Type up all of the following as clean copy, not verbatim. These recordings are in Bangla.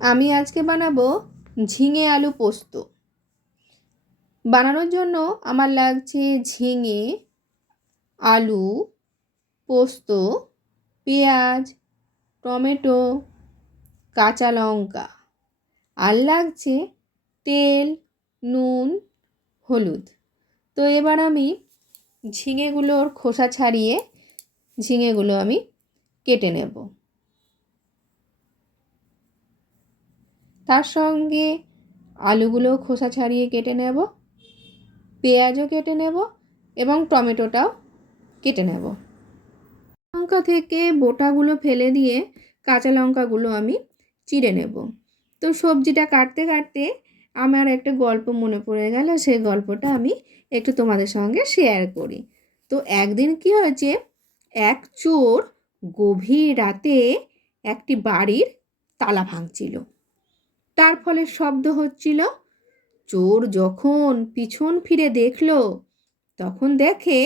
আমি আজকে বানাবো ঝিঙে আলু পোস্ত। বানানোর জন্য আমার লাগছে ঝিঙে, আলু, পোস্ত, পেঁয়াজ, টমেটো, কাঁচা লঙ্কা, আর লাগছে তেল, নুন, হলুদ। তো এবার আমি ঝিঙেগুলোর খোসা ছাড়িয়ে ঝিঙেগুলো আমি কেটে নেব। তার সঙ্গে আলুগুলোও খোসা ছাড়িয়ে কেটে নেব, পেঁয়াজও কেটে নেব এবং টমেটোটাও কেটে নেব। লঙ্কা থেকে বোটাগুলো ফেলে দিয়ে কাঁচা লঙ্কাগুলো আমি চিড়ে নেব। তো সবজিটা কাটতে কাটতে আমার একটা গল্প মনে পড়ে গেল, সেই গল্পটা আমি একটু তোমাদের সঙ্গে শেয়ার করি। তো একদিন কি হয়েছে, এক চোর গভীর রাতে একটি বাড়ির তালা ভাঙছিল। তার ফলে শব্দ হচ্ছিল। চোর যখন পিছন ফিরে দেখল, তখন দেখে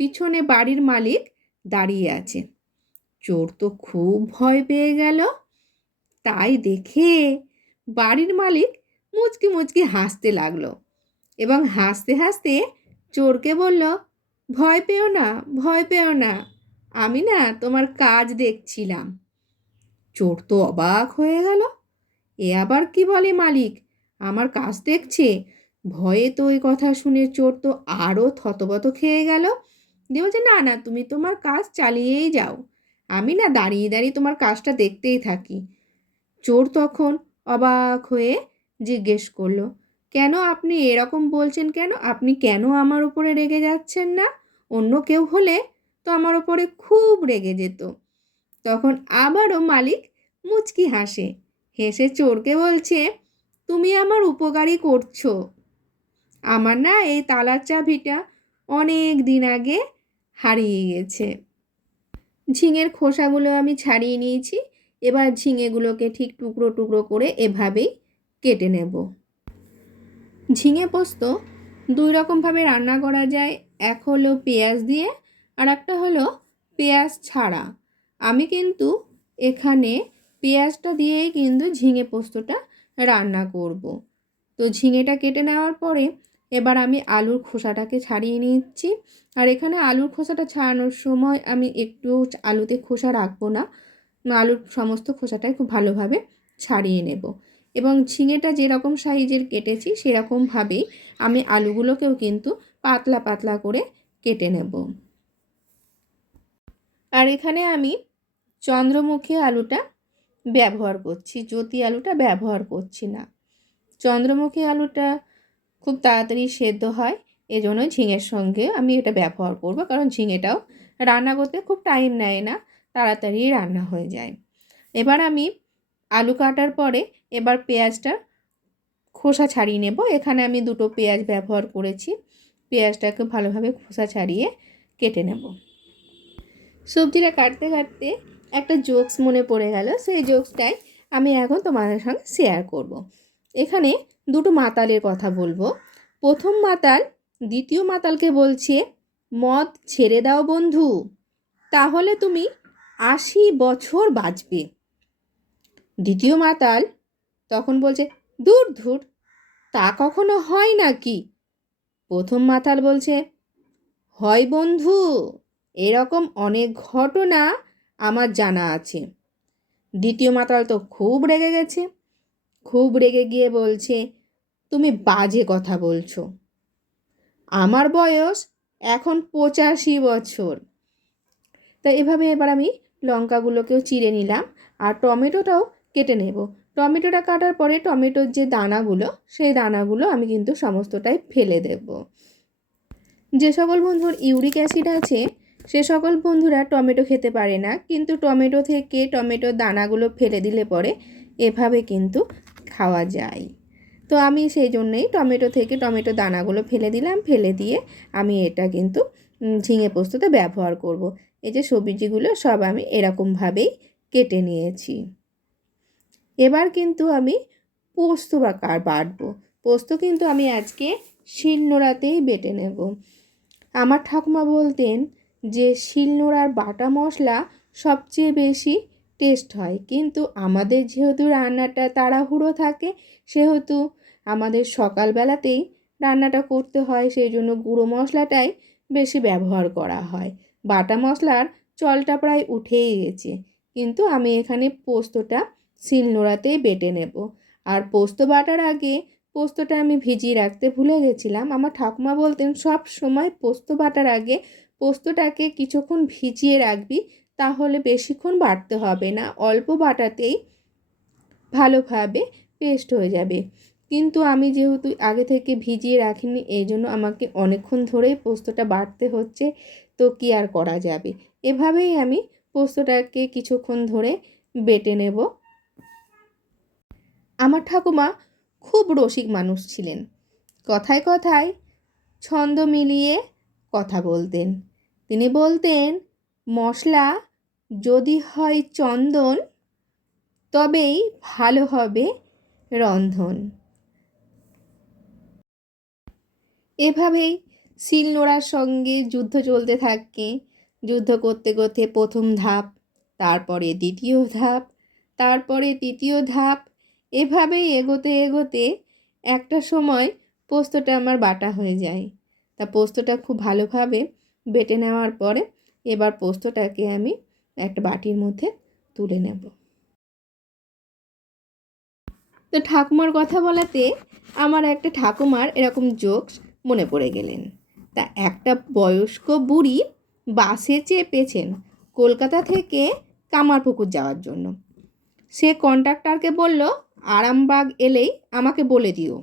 পিছনে বাড়ির মালিক দাঁড়িয়ে আছে। চোর তো খুব ভয় পেয়ে গেল। তাই দেখে বাড়ির মালিক মুচকি মুচকি হাসতে লাগলো এবং হাসতে হাসতে চোরকে বলল, ভয় পেও না, ভয় পেও না, আমি না তোমার কাজ দেখছিলাম। চোর তো অবাক হয়ে গেল, এ আবার কি বলে মালিক, আমার কাজ দেখছে। ভয়ে তো এই কথা শুনে চোর তো আরও থতবত খেয়ে গেল। দিয়ে বলছে, না না, তুমি তোমার কাজ চালিয়েই যাও, আমি না দাঁড়িয়ে দাঁড়িয়ে তোমার কাজটা দেখতেই থাকি। চোর তখন অবাক হয়ে জিজ্ঞেস করলো, কেন আপনি এরকম বলছেন কেন? আপনি কেন আমার উপরে রেগে যাচ্ছেন না? অন্য কেউ হলে তো আমার উপরে খুব রেগে যেত। তখন আবারও মালিক মুচকি হাসে, হেসে চোরকে বলছে, তুমি আমার উপকারই করছো। আমার না এই তালার চাবিটা অনেক দিন আগে হারিয়ে গেছে। ঝিঙের খোসাগুলো আমি ছাড়িয়ে নিয়েছি। এবার ঝিঙেগুলোকে ঠিক টুকরো টুকরো করে এভাবেই কেটে নেব। ঝিঙে পোস্ত দুই রকমভাবে রান্না করা যায়। এক হলো পেঁয়াজ দিয়ে, আর একটা হলো পেঁয়াজ ছাড়া। আমি কিন্তু এখানে পেঁয়াজটা দিয়েই কিন্তু ঝিঙে পোস্তটা রান্না করব। তো ঝিঙেটা কেটে নেওয়ার পরে এবার আমি আলুর খোসাটাকে ছাড়িয়ে নিচ্ছি। আর এখানে আলুর খোসাটা ছাড়ানোর সময় আমি একটু আলুতে খোসা রাখবো না, আলুর সমস্ত খোসাটাই খুব ভালোভাবে ছাড়িয়ে নেব। এবং ঝিঙেটা যেরকম সাইজের কেটেছি সেরকমভাবেই আমি আলুগুলোকেও কিন্তু পাতলা পাতলা করে কেটে নেব। আর এখানে আমি চন্দ্রমুখী আলুটা ব্যবহার করছি, জ্যোতি আলুটা ব্যবহার করছি না। চন্দ্রমুখী আলুটা খুব তাড়াতাড়ি সেদ্ধ হয়, এজন্য ঝিঙের সঙ্গে আমি এটা ব্যবহার করব, কারণ ঝিঙেটাও রান্না করতে খুব টাইম নেয় না, তাড়াতাড়ি রান্না হয়ে যায়। এবার আমি আলু কাটার পরে এবার পেঁয়াজটা খোসা ছাড়িয়ে নেব। এখানে আমি দুটো পেঁয়াজ ব্যবহার করেছি। পেঁয়াজটাকে ভালোভাবে খোসা ছাড়িয়ে কেটে নেব। সবজিটা কাটতে কাটতে একটা জোকস মনে পড়ে গেল, সেই জোকসটাই আমি এখন তোমাদের সঙ্গে শেয়ার করব। এখানে দুটো মাতালের কথা বলবো। প্রথম মাতাল দ্বিতীয় মাতালকে বলছে, মদ ছেড়ে দাও বন্ধু, তাহলে তুমি 80 বছর বাঁচবে। দ্বিতীয় মাতাল তখন বলছে, দূর ধুর, তা কখনো হয় নাকি? প্রথম মাতাল বলছে, হয় বন্ধু, এরকম অনেক ঘটনা আমার জানা আছে। দ্বিতীয় মাতাল তো খুব রেগে গেছে, খুব রেগে গিয়ে বলছে, তুমি বাজে কথা বলছো, আমার বয়স এখন 85 বছর। তা এভাবে এবার আমি লঙ্কাগুলোকেও চিড়ে নিলাম আর টমেটোটাও কেটে নেব। টমেটোটা কাটার পরে টমেটোর যে দানাগুলো, সেই দানাগুলো আমি কিন্তু সমস্তটাই ফেলে দেব। যে সকল বন্ধুর ইউরিক অ্যাসিড আছে সে সকল বন্ধুরা টমেটো খেতে পারে না, কিন্তু টমেটো থেকে টমেটোর দানাগুলো ফেলে দিলে পরে এভাবে কিন্তু খাওয়া যায়। তো আমি সেই জন্যেই টমেটো থেকে টমেটো দানাগুলো ফেলে দিলাম, ফেলে দিয়ে আমি এটা কিন্তু ঝিঙে পোস্ততে ব্যবহার করব। এই যে সবজিগুলো সব আমি এরকমভাবেই কেটে নিয়েছি। এবার কিন্তু আমি পোস্ত বাটবো। পোস্ত কিন্তু আমি আজকে শিলনোড়াতেই বেটে নেব। আমার ঠাকুমা বলতেন যে শিলনোড়ার বাটা মশলা সবচেয়ে বেশি টেস্ট হয়। কিন্তু আমাদের যেহেতু রান্নাটা তাড়াহুড়ো থাকে, সেহেতু আমাদের সকালবেলাতেই রান্নাটা করতে হয়, সেই জন্য গুঁড়ো মশলাটাই বেশি ব্যবহার করা হয়। বাটা মশলার চলটা প্রায় উঠেই গেছে। কিন্তু আমি এখানে পোস্তটা শিলনোড়াতেই বেটে নেব। আর পোস্ত বাটার আগে পোস্তটা আমি ভিজিয়ে রাখতে ভুলে গেছিলাম। আমার ঠাকুমা বলতেন সব সময় পোস্ত বাটার আগে পোস্তটাকে কিছুক্ষণ ভিজিয়ে রাখবি, তাহলে বেশিক্ষণ বাটতে হবে না, অল্প বাটাতেই ভালোভাবে পেস্ট হয়ে যাবে। কিন্তু আমি যেহেতু আগে থেকে ভিজিয়ে রাখিনি, এই জন্য আমাকে অনেকক্ষণ ধরেই পোস্তটা বাটতে হচ্ছে। তো কী আর করা যাবে, এভাবেই আমি পোস্তটাকে কিছুক্ষণ ধরে বেটে নেব। আমার ঠাকুমা খুব রসিক মানুষ ছিলেন। কথায় কথায় ছন্দ মিলিয়ে কথা বলতেন। তিনি বলতেন, মশলা যদি হয় চন্দন, তবেই ভালো হবে রন্ধন। এভাবেই শিলনোড়ার সঙ্গে যুদ্ধ চলতে থাকে। যুদ্ধ করতে করতে প্রথম ধাপ, তারপরে দ্বিতীয় ধাপ, তারপরে তৃতীয় ধাপ, এভাবেই এগোতে এগোতে একটা সময় পোস্তটা আমার বাটা হয়ে যায়। তা পোস্তটা খুব ভালোভাবে বেটে নেওয়ার পরে এবার পোস্তটাকে আমি একটা বাটির মধ্যে তুলে নেব। তো ঠাকুমার কথা বলাতে আমার একটা ঠাকুমার এরকম জোকস মনে পড়ে গেলেন। তা একটা বয়স্ক বুড়ি বাসে চেপেছেন কলকাতা থেকে কামারপুকুর যাওয়ার জন্য। সে কন্ডাক্টরকে বলল, আরামবাগ এলেই আমাকে বলে দিও।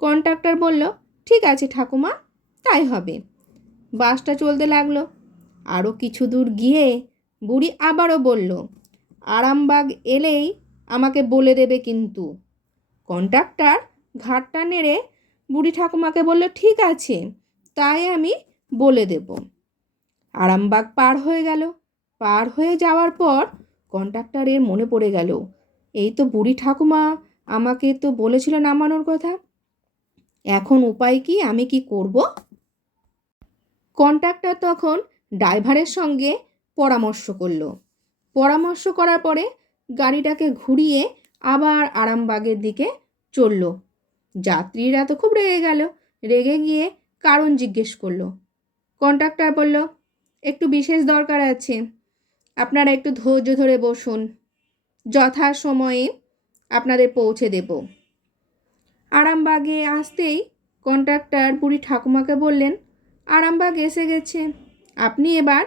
কন্ডাক্টর বলল, ঠিক আছে ঠাকুমা, তাই হবে। বাসটা চলতে লাগলো। আরও কিছু দূর গিয়ে বুড়ি আবারও বলল, আরামবাগ এলেই আমাকে বলে দেবে কিন্তু। কন্ডাক্টর ঘাটটা নেড়ে বুড়ি ঠাকুমাকে বলল, ঠিক আছে, তাই আমি বলে দেব। আরামবাগ পার হয়ে গেল। পার হয়ে যাওয়ার পর কন্ডাক্টরের মনে পড়ে গেল, এই তো বুড়ি ঠাকুমা আমাকে তো বলেছিল নামানোর কথা, এখন উপায় কি, আমি কি করব? কন্ডাক্টর তখন ড্রাইভারের সঙ্গে পরামর্শ করলো। পরামর্শ করার পরে গাড়িটাকে ঘুরিয়ে আবার আরামবাগের দিকে চলল। যাত্রীরা তো খুব রেগে গেল। রেগে গিয়ে কারণ জিজ্ঞেস করলো। কন্ডাক্টর বলল, একটু বিশেষ দরকার আছে, আপনারা একটু ধৈর্য ধরে বসুন, যথা সময়ে আপনাদের পৌঁছে দেব। আরামবাগে আসতেই কন্ডাক্টর বুড়ি ঠাকুমাকে বললেন, আরামবাগ এসে গেছে, আপনি এবার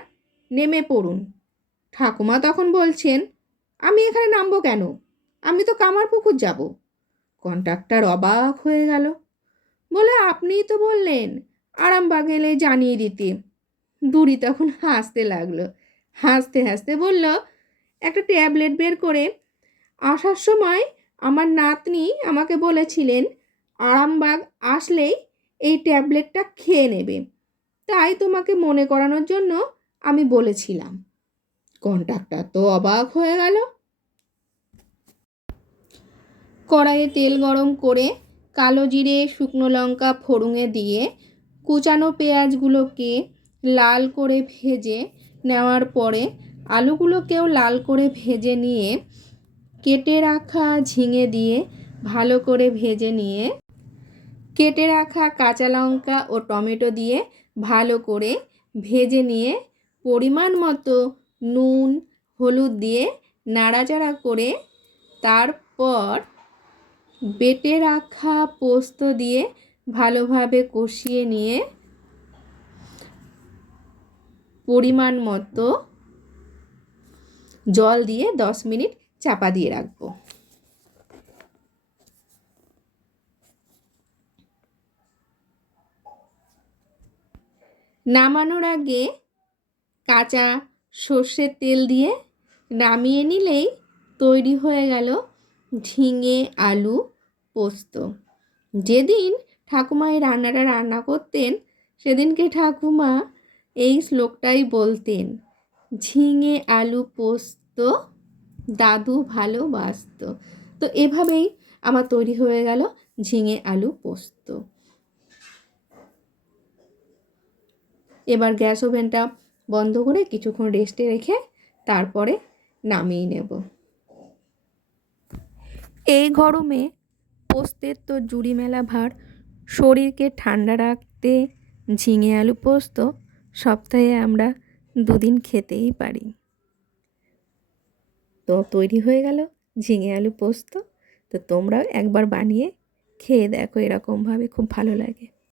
নেমে পড়ুন। ঠাকুমা তখন বলছেন, আমি এখানে নামবো কেন, আমি তো কামারপুকুর যাব। কন্ডাক্টর অবাক হয়ে গেল, বলে, আপনিই তো বললেন আরামবাগ এলে জানিয়ে দিতে। বুড়ি তখন হাসতে লাগলো। হাসতে হাসতে বলল, একটা ট্যাবলেট বের করে আসার সময় আমার নাতনি আমাকে বলেছিলেন আরামবাগ আসলেই এই ট্যাবলেটটা খেয়ে নেবে, তাই তোমাকে মনে করানোর জন্য আমি বলেছিলাম। কন্ডাক্টর তো অবাক হয়ে গেল। কড়াইয়ে তেল গরম করে কালো জিরে, শুকনো লঙ্কা ফোড়নে দিয়ে কুচানো পেঁয়াজগুলোকে লাল করে ভেজে নেওয়ার পরে আলুগুলোকেও লাল করে ভেজে নিয়ে কেটে রাখা ঝিঙে দিয়ে ভালো করে ভেজে নিয়ে কেটে রাখা কাঁচা লঙ্কা ও টমেটো দিয়ে ভালো করে ভেজে নিয়ে পরিমাণ মতো নুন, হলুদ দিয়ে নাড়াচাড়া করে তারপর বেটে রাখা পোস্ত দিয়ে ভালোভাবে কষিয়ে নিয়ে পরিমাণ মতো জল দিয়ে 10 মিনিট চাপা দিয়ে রাখবো। নামানোর আগে কাঁচা সর্ষের তেল দিয়ে নামিয়ে নিলেই তৈরি হয়ে গেল ঝিঙে আলু পোস্ত। যেদিন ঠাকুমা এই রান্নাটা রান্না করতেন, সেদিনকে ঠাকুমা এই শ্লোকটাই বলতেন, ঝিঙে আলু পোস্ত দাদু ভালোবাসত। তো এভাবেই আমার তৈরি হয়ে গেল ঝিঙে আলু পোস্ত। এবার গ্যাস ওভেনটা বন্ধ করে কিছুক্ষণ রেস্টে রেখে তারপরে নামিয়ে নেব। এই গরমে পোস্তের তো জুড়ি মেলা ভার। শরীরকে ঠান্ডা রাখতে ঝিঙে আলু পোস্ত সপ্তাহে আমরা 2 দিন খেতেই পারি। তো তৈরি হয়ে গেল ঝিঙে আলু পোস্ত। তো তোমরাও একবার বানিয়ে খেয়ে দেখো, এরকমভাবে খুব ভালো লাগে।